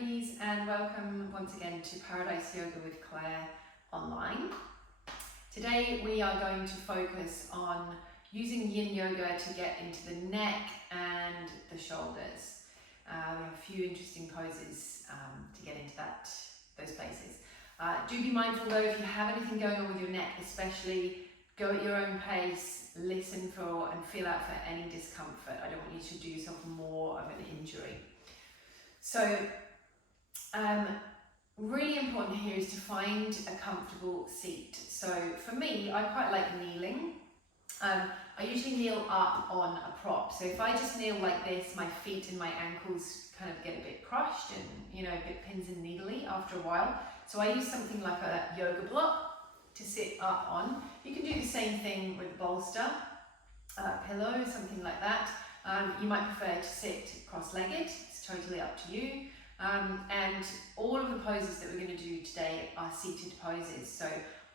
yogis, and welcome once again to Paradise Yoga with Claire online. Today we are going to focus on using Yin Yoga to get into the neck and the shoulders. We have a few interesting poses to get into those places. Do be mindful though, if you have anything going on with your neck especially, go at your own pace, listen for and feel out for any discomfort. I don't want you to do yourself more of an injury. So really important here is to find a comfortable seat. So for me, I quite like kneeling. I usually kneel up on a prop. So if I just kneel like this, my feet and my ankles kind of get a bit crushed and, a bit pins and needly after a while. So I use something like a yoga block to sit up on. You can do the same thing with bolster, pillow, something like that. You might prefer to sit cross-legged. It's totally up to you. And all of the poses that we're going to do today are seated poses. So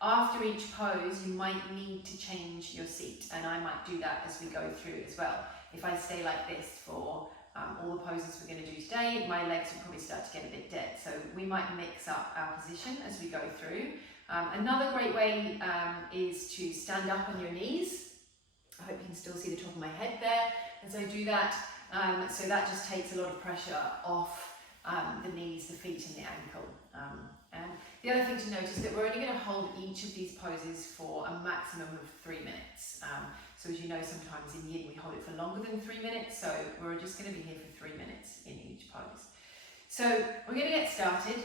after each pose, you might need to change your seat, and I might do that as we go through as well. If I stay like this for all the poses we're going to do today, my legs will probably start to get a bit dead. So we might mix up our position as we go through. Another great way is to stand up on your knees. I hope you can still see the top of my head there as I do that. So that just takes a lot of pressure off the knees, the feet and the ankle. And the other thing to note is that we're only going to hold each of these poses for a maximum of 3 minutes. So as you know, sometimes in Yin we hold it for longer than 3 minutes, so we're just going to be here for 3 minutes in each pose. So we're going to get started.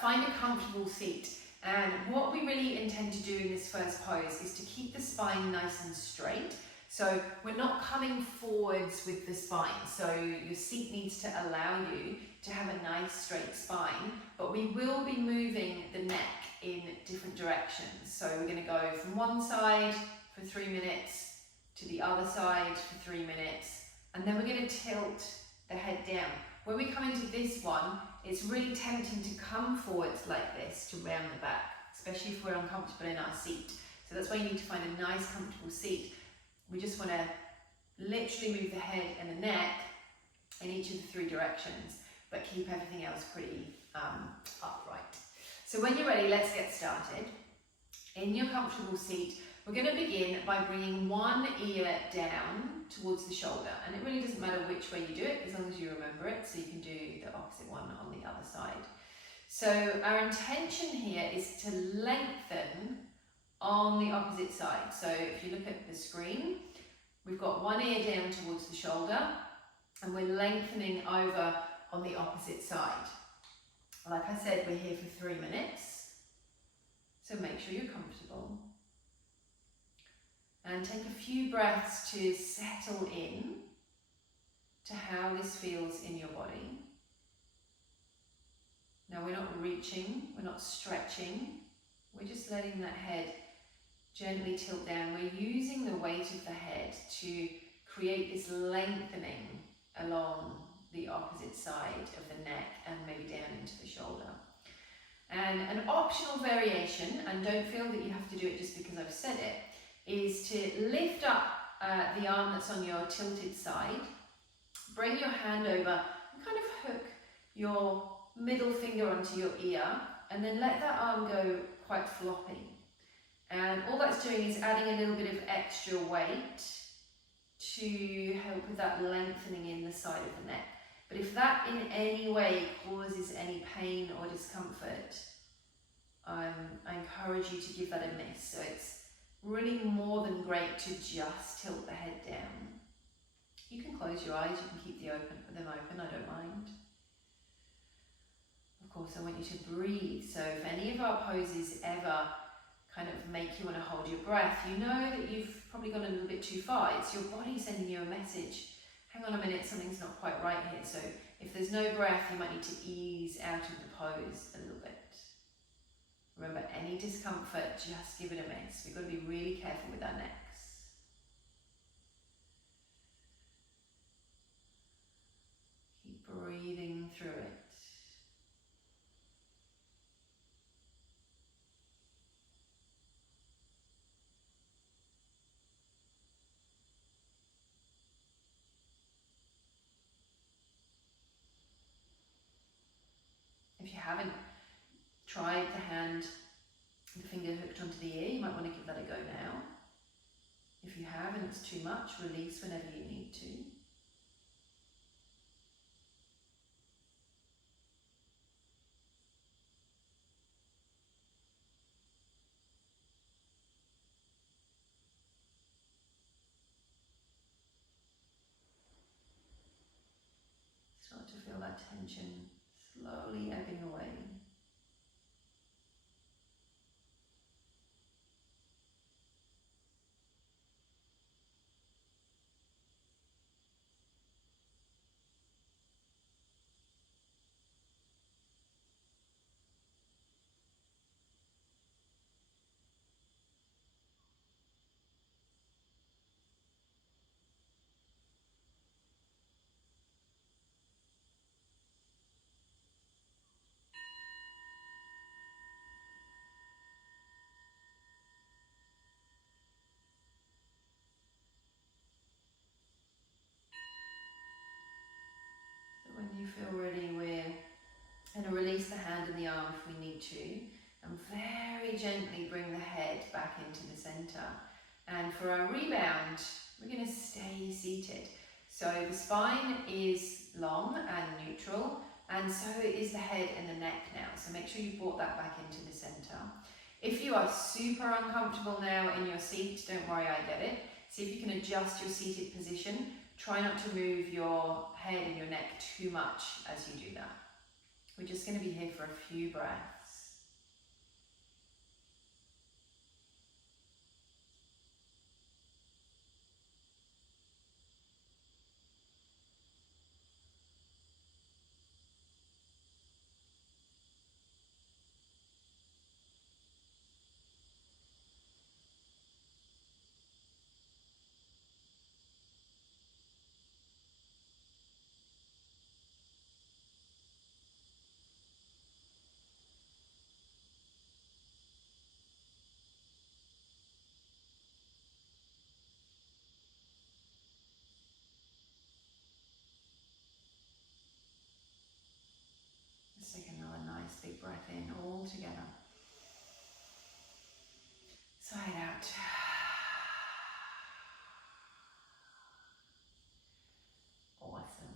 Find a comfortable seat, and what we really intend to do in this first pose is to keep the spine nice and straight. So we're not coming forwards with the spine, so your seat needs to allow you to have a nice straight spine, but we will be moving the neck in different directions. So we're going to go from one side for 3 minutes to the other side for 3 minutes, and then we're going to tilt the head down. When we come into this one, it's really tempting to come forwards like this to round the back, especially if we're uncomfortable in our seat. So that's why you need to find a nice comfortable seat. We just want to literally move the head and the neck in each of the 3 directions, but keep everything else pretty upright. So when you're ready, let's get started. In your comfortable seat, we're going to begin by bringing one ear down towards the shoulder, and it really doesn't matter which way you do it, as long as you remember it, so you can do the opposite one on the other side. So our intention here is to lengthen on the opposite side. So if you look at the screen, we've got one ear down towards the shoulder and we're lengthening over on the opposite side. Like I said, we're here for 3 minutes, so make sure you're comfortable. And take a few breaths to settle in to how this feels in your body. Now we're not reaching, we're not stretching, we're just letting that head gently tilt down. We're using the weight of the head to create this lengthening along the opposite side of the neck and maybe down into the shoulder. And an optional variation, and don't feel that you have to do it just because I've said it, is to lift up the arm that's on your tilted side, bring your hand over and kind of hook your middle finger onto your ear, and then let that arm go quite floppy. And all that's doing is adding a little bit of extra weight to help with that lengthening in the side of the neck. But if that in any way causes any pain or discomfort, I encourage you to give that a miss. So it's really more than great to just tilt the head down. You can close your eyes, you can keep them open, I don't mind. Of course, I want you to breathe. So if any of our poses ever kind of make you want to hold your breath, you know that you've probably gone a little bit too far. It's your body sending you a message. Hang on a minute, something's not quite right here. So if there's no breath, you might need to ease out of the pose a little bit. Remember, any discomfort, just give it a miss. We've got to be really careful with our necks. Keep breathing through it. If you haven't tried the finger hooked onto the ear, you might want to give that a go now. If you have and it's too much, release whenever you need to. Start to feel that tension slowly ebbing away. So when you feel ready, we're going to release the hand and the arm if we need to, and very gently bring the head back into the center. And for our rebound, we're going to stay seated. So the spine is long and neutral, and so is the head and the neck now. So make sure you brought that back into the center. If you are super uncomfortable now in your seat, don't worry, I get it. See if you can adjust your seated position. Try not to move your head and your neck too much as you do that. We're just going to be here for a few breaths. Let's take another nice big breath in all together. Sigh it out. Awesome.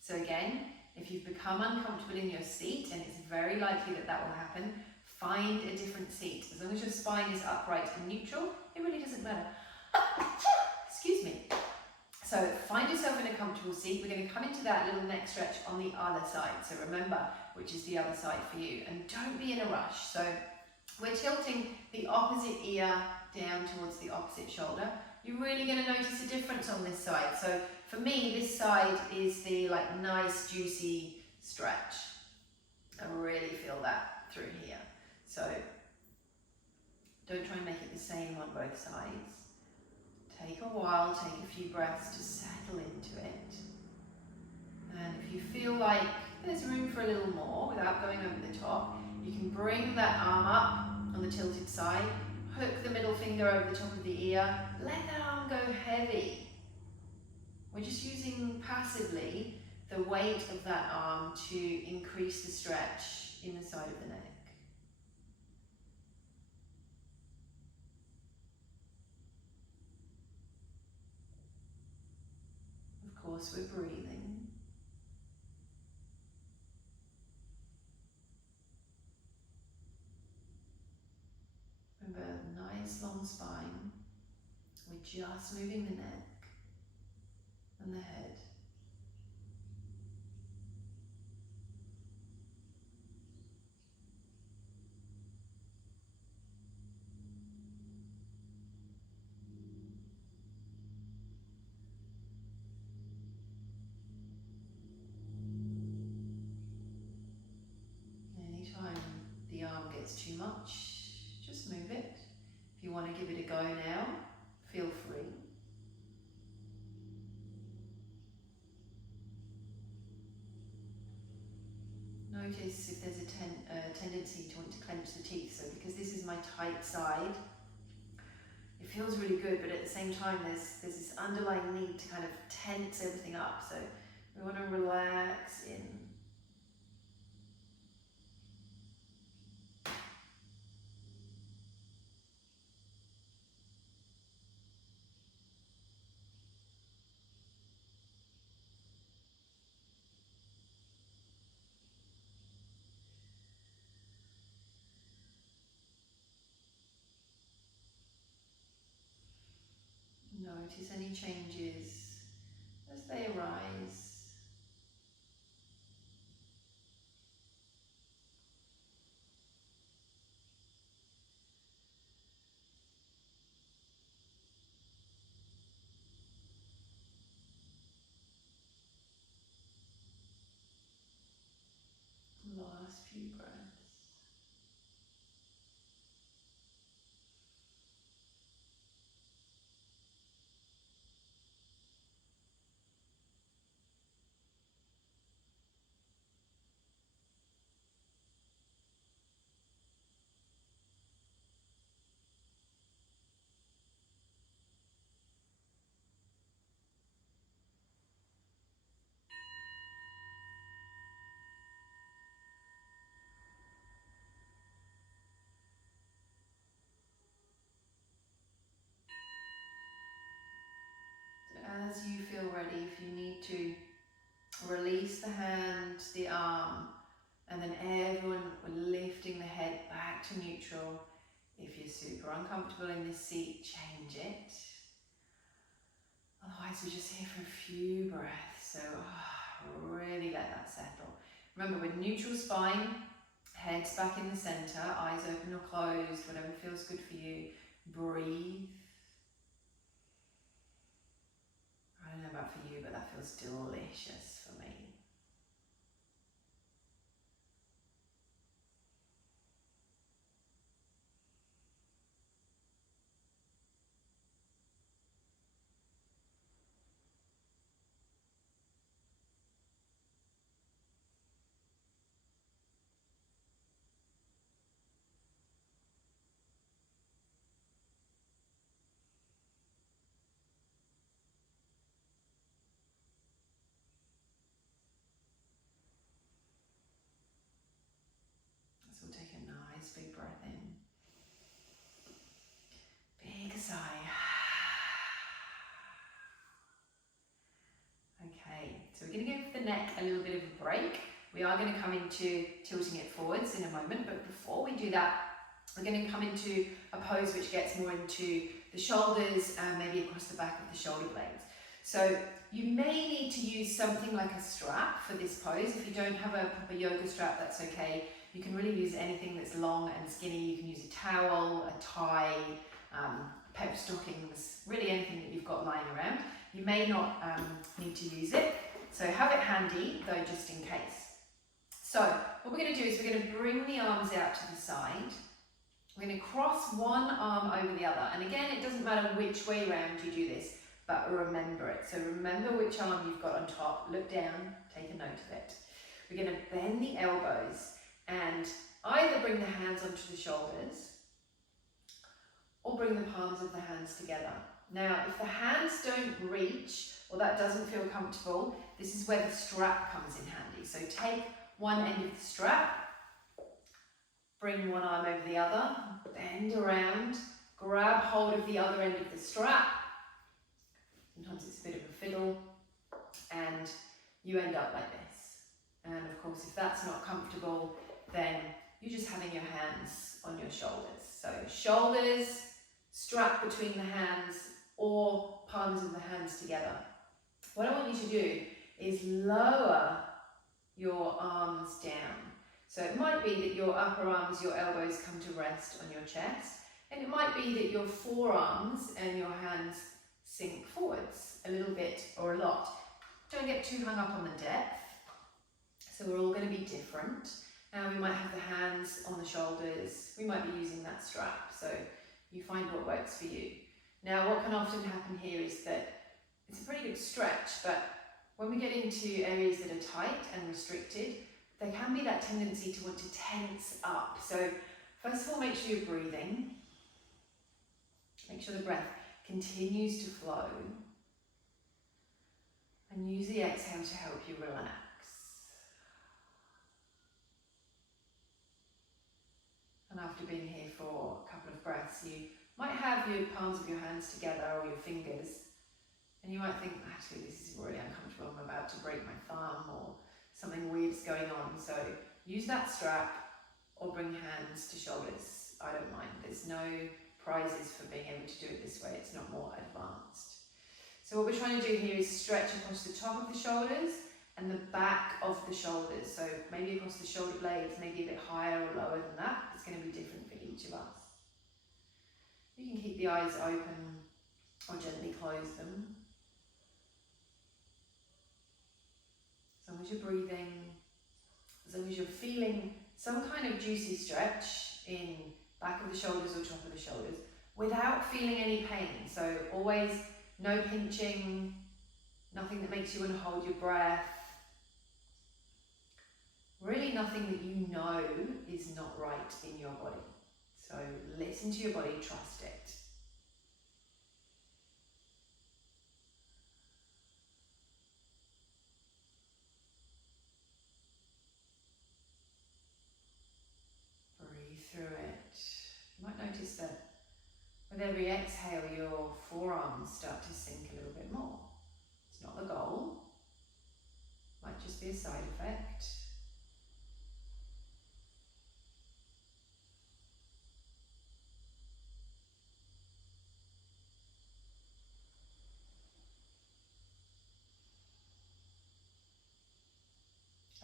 So again, if you've become uncomfortable in your seat, and it's very likely that that will happen, find a different seat. As long as your spine is upright and neutral, it really doesn't matter. Excuse me. So find yourself in a comfortable seat. We're going to come into that little neck stretch on the other side. So remember which is the other side for you. And don't be in a rush. So we're tilting the opposite ear down towards the opposite shoulder. You're really going to notice a difference on this side. So for me, this side is the nice juicy stretch. I really feel that through here. So don't try and make it the same on both sides. Take a while, take a few breaths to settle into it. And if you feel like there's room for a little more without going over the top, you can bring that arm up on the tilted side, hook the middle finger over the top of the ear, let that arm go heavy. We're just using passively the weight of that arm to increase the stretch in the side of the neck. Of course, we're breathing. Remember, nice long spine. We're just moving the neck and the head. Anytime the arm gets too much, just move it. If you want to give it a go now, feel free. Notice if there's a tendency to want to clench the teeth. So because this is my tight side, it feels really good, but at the same time there's this underlying need to kind of tense everything up. So we want to relax in. Notice any changes as they arise. Last few breaths. As you feel ready, if you need to, release the hand, the arm, and then everyone lifting the head back to neutral. If you're super uncomfortable in this seat, change it. Otherwise, we're just here for a few breaths, so really let that settle. Remember, with neutral spine, head's back in the center, eyes open or closed, whatever feels good for you. Breathe. I don't know about for you, but that feels delicious for me. So we'll take a nice big breath in. Big sigh. Okay, so we're going to give the neck a little bit of a break. We are going to come into tilting it forwards in a moment, but before we do that, we're going to come into a pose which gets more into the shoulders and maybe across the back of the shoulder blades. So you may need to use something like a strap for this pose. If you don't have a proper yoga strap, that's okay. You can really use anything that's long and skinny. You can use a towel, a tie, pep stockings, really anything that you've got lying around. You may not need to use it, so have it handy though, just in case. So what we're going to do is we're going to bring the arms out to the side. We're going to cross one arm over the other, and again, it doesn't matter which way around you do this, but remember it. So remember which arm you've got on top, look down, take a note of it. We're going to bend the elbows and either bring the hands onto the shoulders or bring the palms of the hands together. Now, if the hands don't reach or that doesn't feel comfortable, this is where the strap comes in handy. So take one end of the strap, bring one arm over the other, bend around, grab hold of the other end of the strap. Sometimes it's a bit of a fiddle, and you end up like this. And of course, if that's not comfortable, then you're just having your hands on your shoulders. So shoulders, strap between the hands, or palms of the hands together. What I want you to do is lower your arms down. So it might be that your upper arms, your elbows come to rest on your chest, and it might be that your forearms and your hands sink forwards a little bit or a lot. Don't get too hung up on the depth. So we're all going to be different. We might have the hands on the shoulders. We might be using that strap. So you find what works for you. Now, what can often happen here is that it's a pretty good stretch, but when we get into areas that are tight and restricted, there can be that tendency to want to tense up. So first of all, make sure you're breathing. Make sure the breath continues to flow. And use the exhale to help you relax. And after being here for a couple of breaths, you might have your palms of your hands together or your fingers, and you might think, actually, this is really uncomfortable. I'm about to break my thumb or something weird's going on. So use that strap or bring hands to shoulders. I don't mind. There's no prizes for being able to do it this way. It's not more advanced. So what we're trying to do here is stretch across the top of the shoulders and the back of the shoulders. So maybe across the shoulder blades, maybe a bit higher or lower than that. It's going to be different for each of us. You can keep the eyes open or gently close them. As long as you're breathing, as long as you're feeling some kind of juicy stretch in back of the shoulders or top of the shoulders without feeling any pain. So always no pinching, nothing that makes you want to hold your breath. Really nothing that you know is not right in your body. So listen to your body, trust it. Breathe through it. You might notice that with every exhale, your forearms start to sink a little bit more. It's not the goal. Might just be a side effect.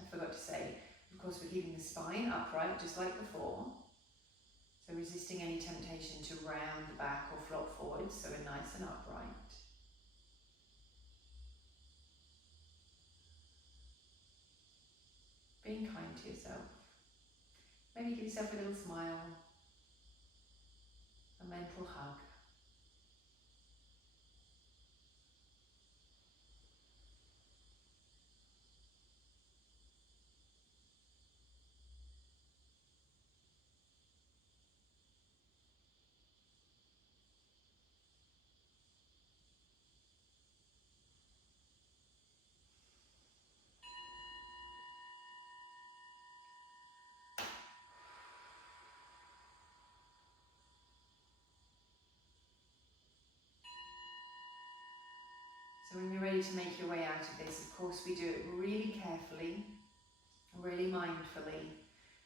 I forgot to say, of course, we're keeping the spine upright just like before. So resisting any temptation to round the back or flop forward, so we're nice and upright. Being kind to yourself. Maybe give yourself a little smile, a mental hug. So when you're ready to make your way out of this, of course we do it really carefully, really mindfully.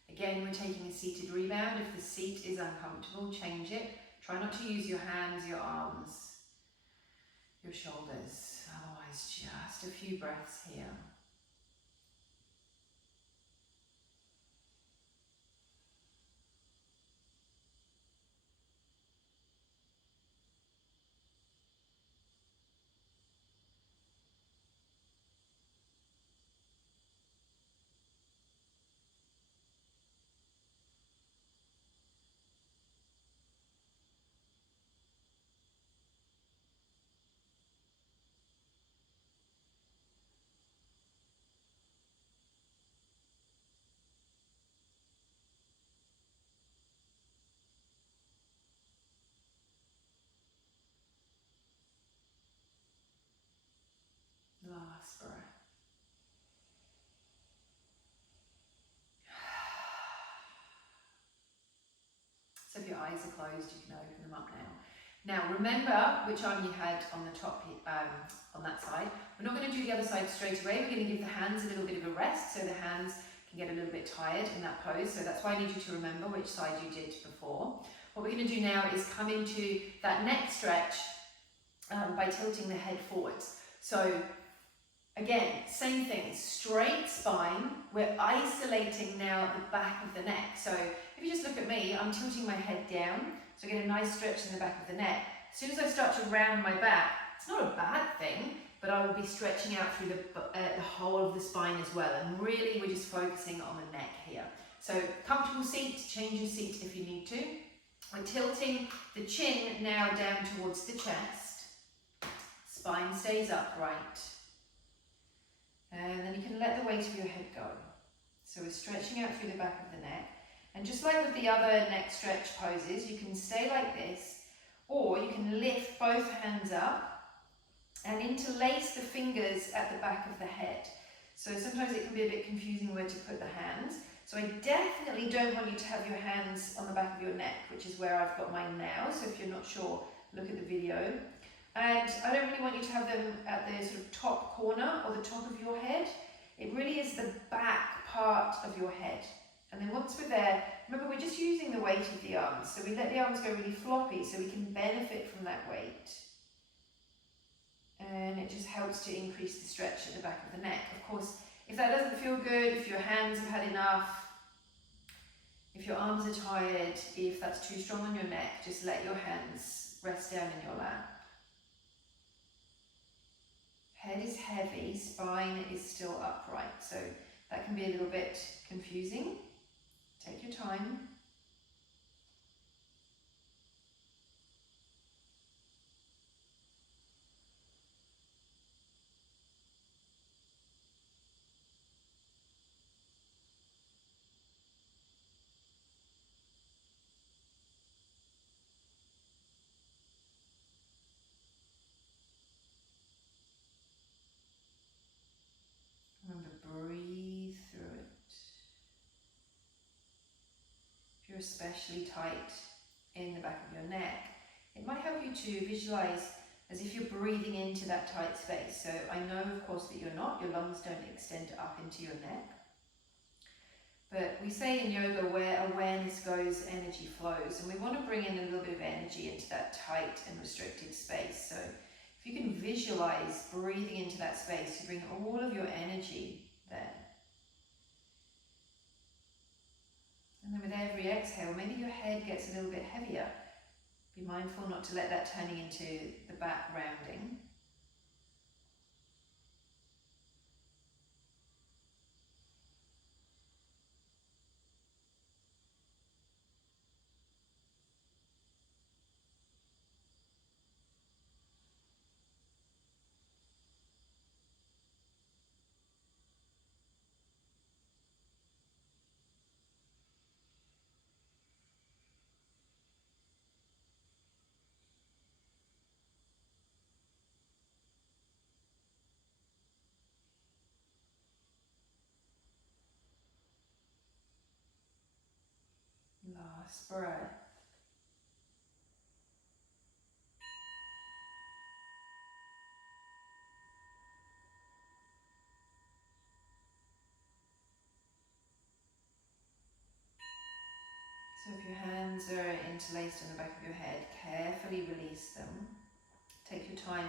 Again, we're taking a seated rebound. If the seat is uncomfortable, change it. Try not to use your hands, your arms, your shoulders. Otherwise, just a few breaths here. Last breath. So if your eyes are closed, you can open them up now. Now remember which arm you had on the top, on that side. We're not going to do the other side straight away. We're going to give the hands a little bit of a rest so the hands can get a little bit tired in that pose. So that's why I need you to remember which side you did before. What we're going to do now is come into that neck stretch by tilting the head forwards. So again, same thing, straight spine. We're isolating now the back of the neck. So if you just look at me, I'm tilting my head down. So I get a nice stretch in the back of the neck. As soon as I start to round my back, it's not a bad thing, but I will be stretching out through the whole of the spine as well. And really, we're just focusing on the neck here. So comfortable seat, change your seat if you need to. We're tilting the chin now down towards the chest. Spine stays upright. And then you can let the weight of your head go. So we're stretching out through the back of the neck. And just like with the other neck stretch poses, you can stay like this, or you can lift both hands up and interlace the fingers at the back of the head. So sometimes it can be a bit confusing where to put the hands. So I definitely don't want you to have your hands on the back of your neck, which is where I've got mine now. So if you're not sure, look at the video. And I don't really want you to have them at the sort of top corner or the top of your head. It really is the back part of your head. And then once we're there, remember we're just using the weight of the arms. So we let the arms go really floppy so we can benefit from that weight. And it just helps to increase the stretch at the back of the neck. Of course, if that doesn't feel good, if your hands have had enough, if your arms are tired, if that's too strong on your neck, just let your hands rest down in your lap. Head is heavy, spine is still upright, so that can be a little bit confusing. Take your time. Remember, breathe through it. If you're especially tight in the back of your neck, it might help you to visualize as if you're breathing into that tight space. So I know, of course, that you're not. Your lungs don't extend up into your neck. But we say in yoga, where awareness goes, energy flows. And we want to bring in a little bit of energy into that tight and restricted space. So if you can visualize breathing into that space, you bring all of your energy there. And then with every exhale, maybe your head gets a little bit heavier. Be mindful not to let that turning into the back rounding. Last breath. So if your hands are interlaced on the back of your head, carefully release them. Take your time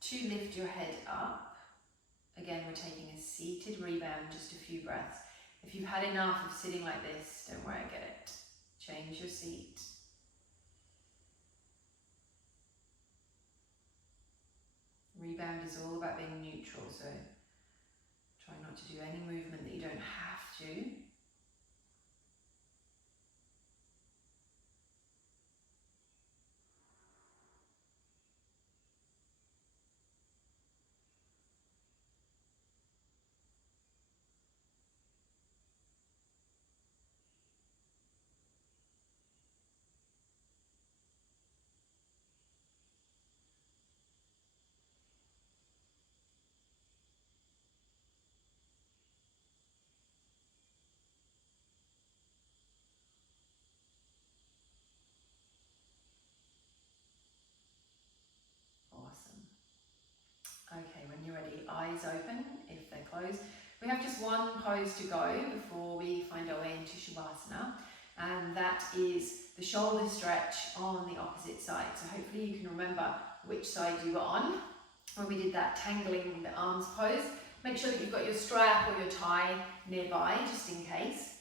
to lift your head up. Again, we're taking a seated rebound, just a few breaths. If you've had enough of sitting like this, don't worry, I get it. Change your seat. Rebound is all about being neutral, so try not to do any movement that you don't have to. Awesome. Okay, when you're ready, eyes open if they're closed. We have just one pose to go before we find our way into Shavasana, and that is the shoulder stretch on the opposite side. So hopefully you can remember which side you were on when we did that tangling the arms pose. Make sure that you've got your strap or your tie nearby, just in case.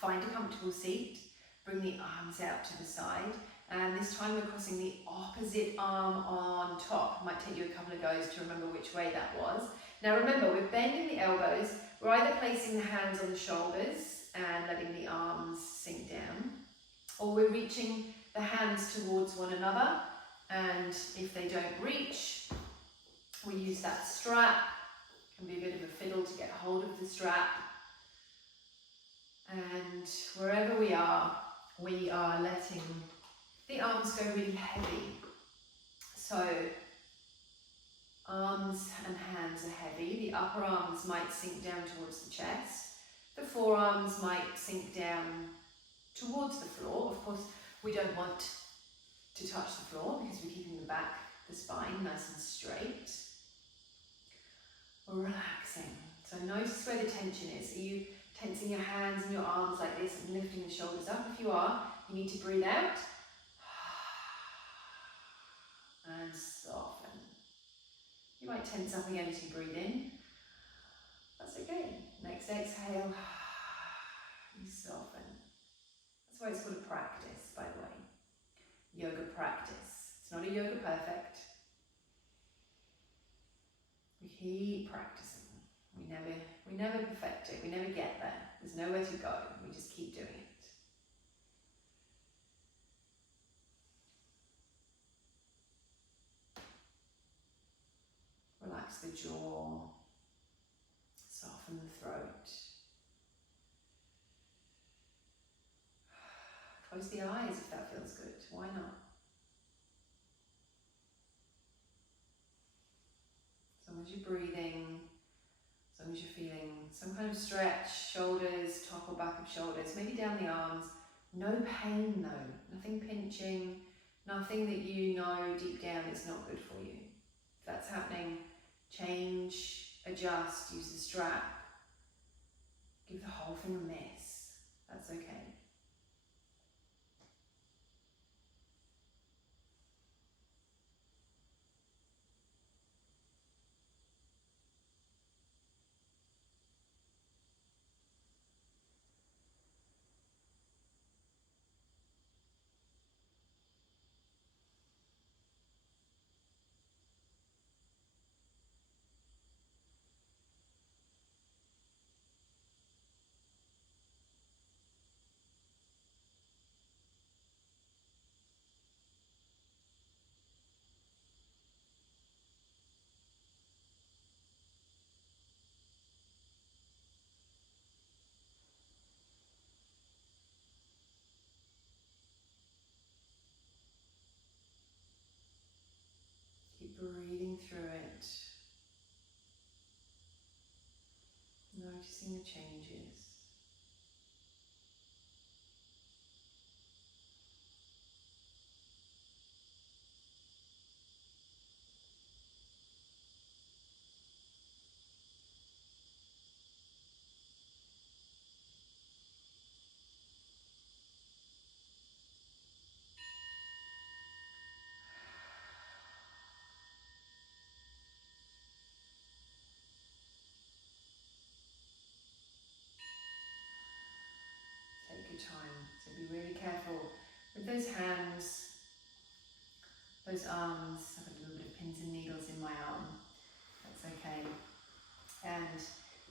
Find a comfortable seat, bring the arms out to the side, and this time we're crossing the opposite arm on top. Might take you a couple of goes to remember which way that was. Now remember, we're bending the elbows, we're either placing the hands on the shoulders and letting the arms sink down, or we're reaching the hands towards one another, and if they don't reach, we use that strap. It can be a bit of a fiddle to get hold of the strap. And wherever we are letting the arms go really heavy. So arms and hands are heavy. The upper arms might sink down towards the chest. The forearms might sink down towards the floor. Of course, we don't want to touch the floor because we're keeping the spine nice and straight. We're relaxing. So notice where the tension is. Are you tensing your hands and your arms like this and lifting the shoulders up? If you are, you need to breathe out and soften. might tense up again as you breathe in. That's okay. Next exhale, you soften. That's why it's called a practice, by the way. Yoga practice. It's not a yoga perfect. We keep practicing. We never perfect it. We never get there. There's nowhere to go. We just keep doing it. Relax the jaw. Soften the throat. Close the eyes if that feels good. Why not? As long as you're breathing, as long as you're feeling some kind of stretch, shoulders, top or back of shoulders, maybe down the arms. No pain though, nothing pinching, nothing that you know deep down is not good for you. If that's happening, change, adjust, use the strap, give the whole thing a miss. That's okay. Keep breathing through it. Noticing the changes. Take your time, so be really careful with those hands, those arms. I've got a little bit of pins and needles in my arm, that's okay. And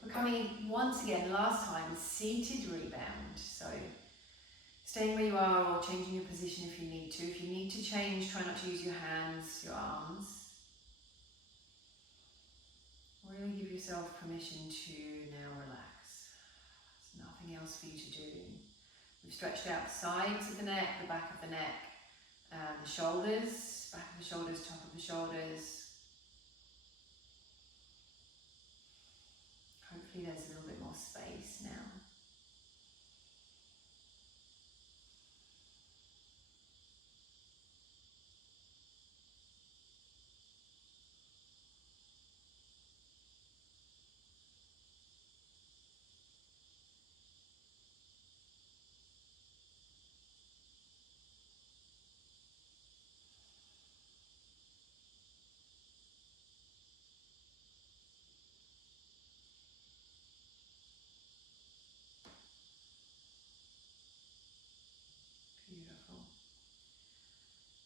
we're coming once again, last time, seated rebound. So staying where you are or changing your position if you need to. If you need to change, try not to use your hands, your arms. Really give yourself permission to now relax. There's nothing else for you to do. We've stretched out the sides of the neck, the back of the neck, the shoulders, back of the shoulders, top of the shoulders. Hopefully there's a little bit more space now. Beautiful.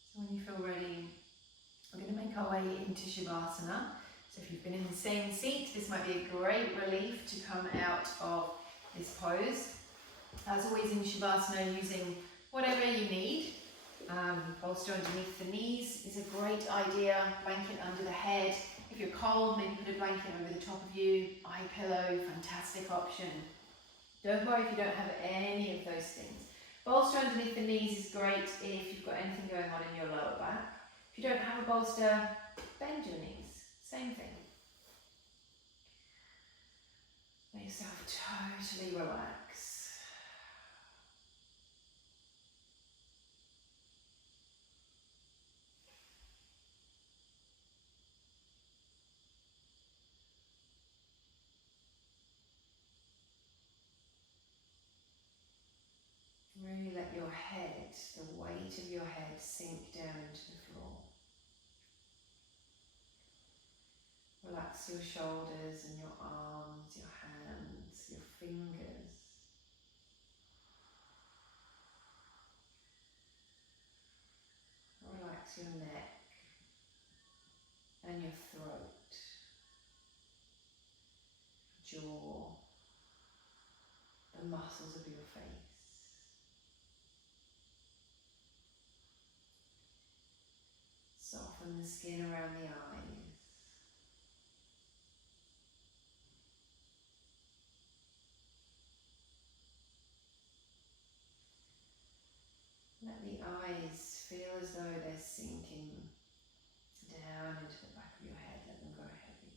So when you feel ready, we're going to make our way into Shavasana. So if you've been in the same seat, this might be a great relief to come out of this pose. As always in Shavasana, using whatever you need. Bolster underneath the knees is a great idea. Blanket under the head. If you're cold, maybe put a blanket over the top of you. Eye pillow, fantastic option. Don't worry if you don't have any of those things. Bolster underneath the knees is great if you've got anything going on in your lower back. If you don't have a bolster, bend your knees. Same thing. Let yourself totally relax. Really let your head, the weight of your head, sink down into the floor. relax your shoulders and your arms, your hands, your fingers. Relax your neck and your throat, jaw, the muscles of your face. Soften the skin around the eyes. Let the eyes feel as though they're sinking down into the back of your head. Let them go heavy.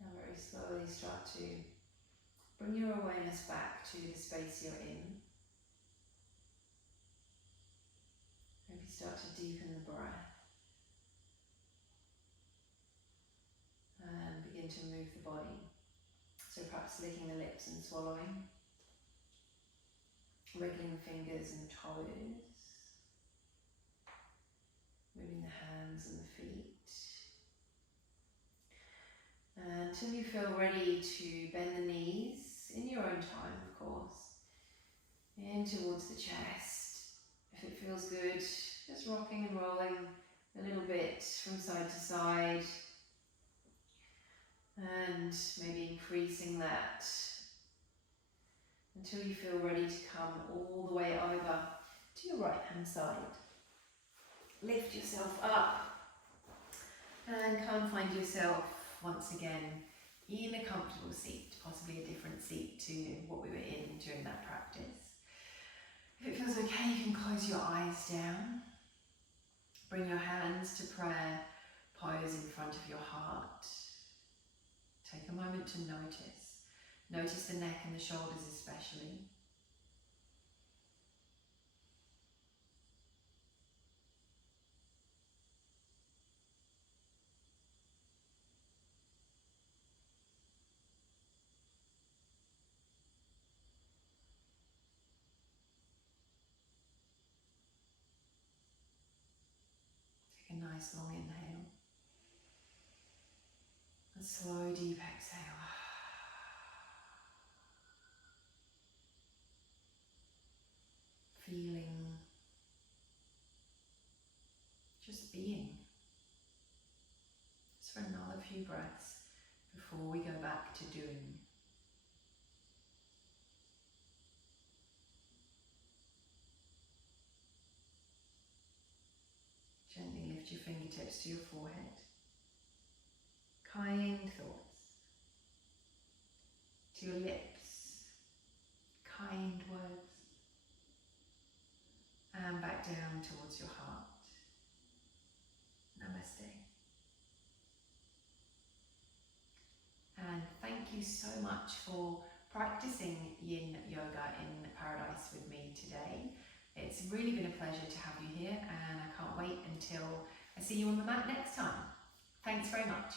Now very slowly start to bring your awareness back to the space you're in. Maybe start to deepen the breath and begin to move the body. So perhaps licking the lips and swallowing, wriggling the fingers and the toes, moving the hands and the feet. Until you feel ready to bend the knees, in your own time of course, in towards the chest. If it feels good, just rocking and rolling a little bit from side to side, and maybe increasing that until you feel ready to come all the way over to your right hand side. Lift yourself up and come find yourself once again in a comfortable seat, possibly a different seat to what we were in during that practice. If it feels okay, you can close your eyes down. Bring your hands to prayer pose in front of your heart. Take a moment to notice. Notice the neck and the shoulders especially. Take a nice long inhale. A slow deep exhale. Feeling, just being. Just for another few breaths before we go back to doing. Gently lift your fingertips to your forehead. Kind thoughts. To your lips. Kind words. you so much for practicing yin yoga in paradise with me today. It's really been a pleasure to have you here, and I can't wait until I see you on the mat next time. Thanks very much.